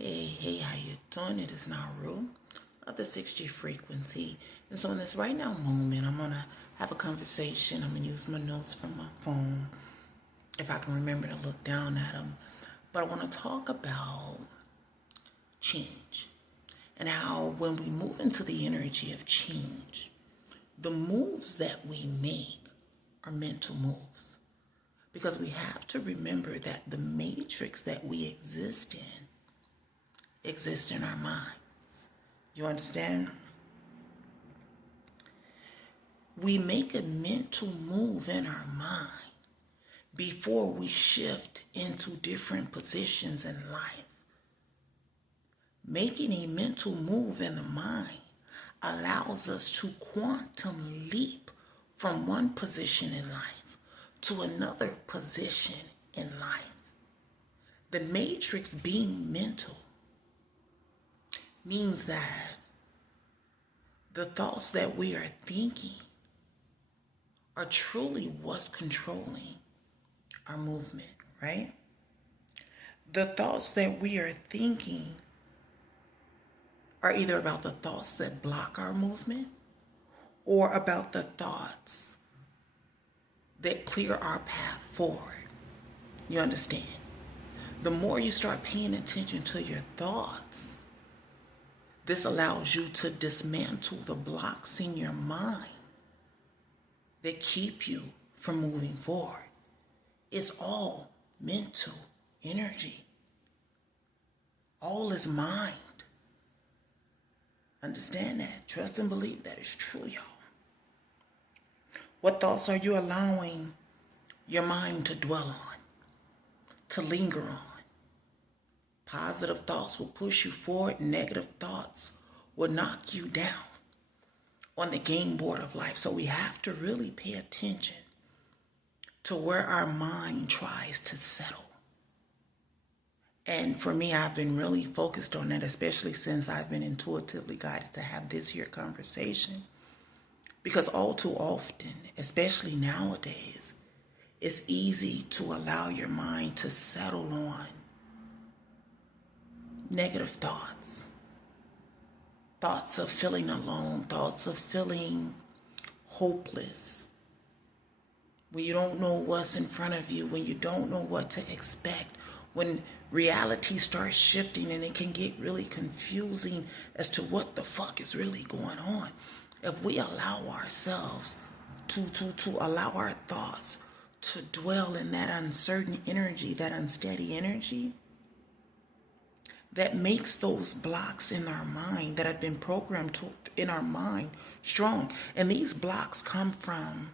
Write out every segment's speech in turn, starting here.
Hey, how you doing? It is Naru of the 6G frequency. And so in this right now moment, I'm going to have a conversation. I'm going to use my notes from my phone if I can remember to look down at them. But I want to talk about change and how when we move into the energy of change, the moves that we make are mental moves. Because we have to remember that the matrix that we exist in our minds. You understand? We make a mental move in our mind before we shift into different positions in life. Making a mental move in the mind allows us to quantum leap from one position in life to another position in life. The matrix being mental means that the thoughts that we are thinking are truly what's controlling our movement, right? The thoughts that we are thinking are either about the thoughts that block our movement or about the thoughts that clear our path forward. You understand? The more you start paying attention to your thoughts, this allows you to dismantle the blocks in your mind that keep you from moving forward. It's all mental energy. All is mind. Understand that. Trust and believe that is true, y'all. What thoughts are you allowing your mind to dwell on, to linger on? Positive thoughts will push you forward. Negative thoughts will knock you down on the game board of life. So we have to really pay attention to where our mind tries to settle. And for me, I've been really focused on that, especially since I've been intuitively guided to have this here conversation. Because all too often, especially nowadays, it's easy to allow your mind to settle on negative thoughts. Thoughts of feeling alone, thoughts of feeling hopeless. When you don't know what's in front of you, when you don't know what to expect, when reality starts shifting and it can get really confusing as to what the fuck is really going on. If we allow ourselves to allow our thoughts to dwell in that uncertain energy, that unsteady energy, that makes those blocks in our mind that have been programmed in our mind strong. And these blocks come from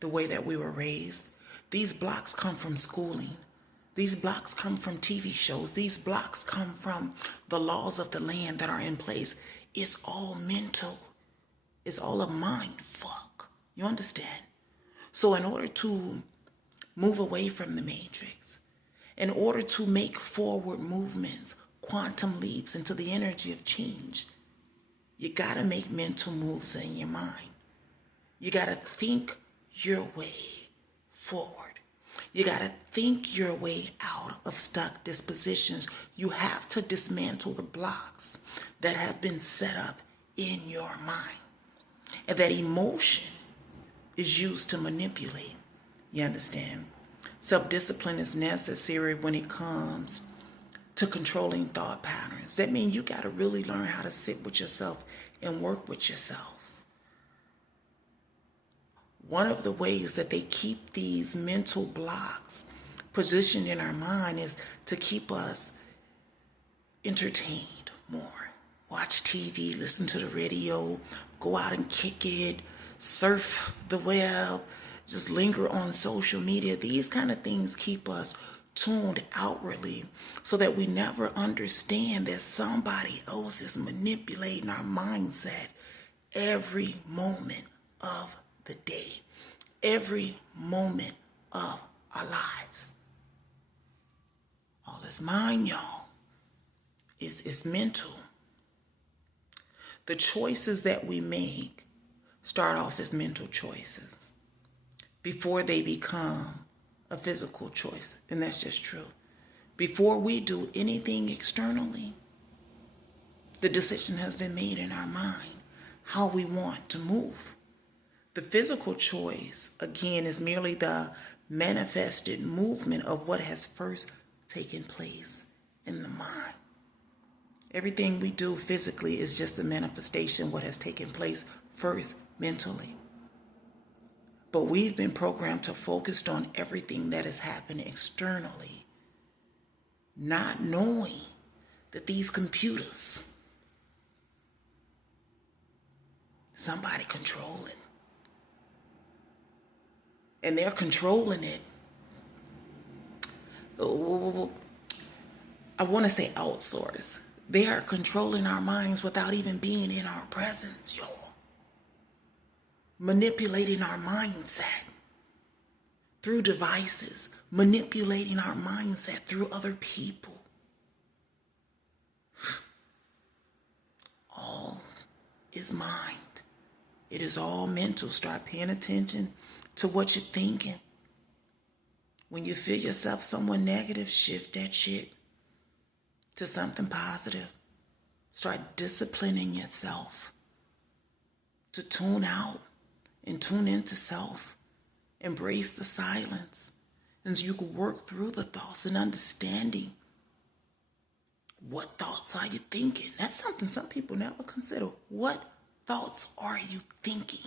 the way that we were raised. These blocks come from schooling. These blocks come from TV shows. These blocks come from the laws of the land that are in place. It's all mental. It's all a mind fuck. You understand? So in order to move away from the matrix, in order to make forward movements, quantum leaps into the energy of change, you gotta make mental moves in your mind. You gotta think your way forward. You gotta think your way out of stuck dispositions. You have to dismantle the blocks that have been set up in your mind. And that emotion is used to manipulate. You understand? Self-discipline is necessary when it comes to controlling thought patterns. That means you got to really learn how to sit with yourself and work with yourselves. One of the ways that they keep these mental blocks positioned in our mind is to keep us entertained more. Watch TV, listen to the radio, go out and kick it, surf the web, just linger on social media. These kind of things keep us tuned outwardly so that we never understand that somebody else is manipulating our mindset every moment of the day, every moment of our lives. All is mind, y'all. It's mental. The choices that we make start off as mental choices before they become a physical choice. And that's just true. Before we do anything externally, The decision has been made in our mind how we want to move. The physical choice, again, is merely the manifested movement of what has first taken place in the mind. Everything we do physically is just a manifestation of what has taken place first mentally. But we've been programmed to focus on everything that is happening externally, not knowing that these computers, somebody controlling. And they're controlling it. I want to say outsource. They are controlling our minds without even being in our presence, y'all. Manipulating our mindset through devices, manipulating our mindset through other people. All is mind. It is all mental. Start paying attention to what you're thinking. When you feel yourself someone negative, shift that shit to something positive. Start disciplining yourself to tune out and tune into self. Embrace the silence. And so you can work through the thoughts and understanding what thoughts are you thinking. That's something some people never consider. What thoughts are you thinking?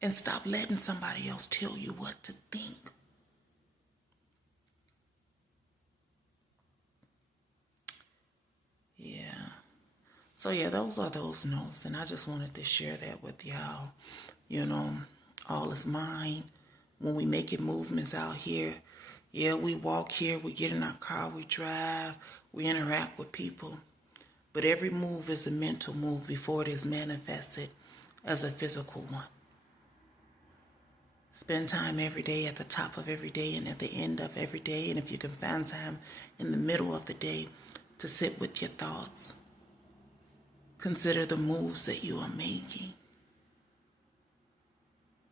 And stop letting somebody else tell you what to think. Yeah. So yeah, those are those notes. And I just wanted to share that with y'all. You know, all is mind. When we making movements out here, yeah, we walk here, we get in our car, we drive, we interact with people. But every move is a mental move before it is manifested as a physical one. Spend time every day at the top of every day and at the end of every day. And if you can find time in the middle of the day to sit with your thoughts, consider the moves that you are making.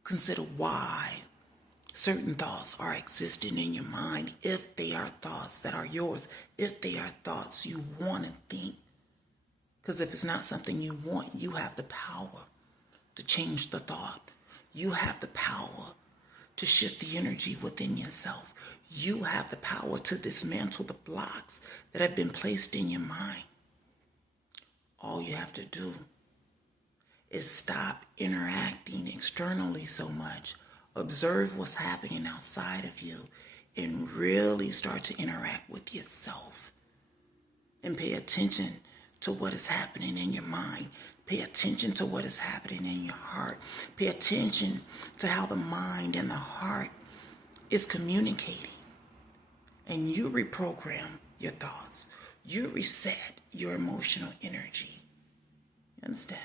Consider why certain thoughts are existing in your mind, if they are thoughts that are yours, if they are thoughts you want to think. Because if it's not something you want, you have the power to change the thought. You have the power to shift the energy within yourself. You have the power to dismantle the blocks that have been placed in your mind. All you have to do is stop interacting externally so much. Observe what's happening outside of you and really start to interact with yourself. And pay attention to what is happening in your mind. Pay attention to what is happening in your heart. Pay attention to how the mind and the heart is communicating. And you reprogram your thoughts. You reset your emotional energy. You understand?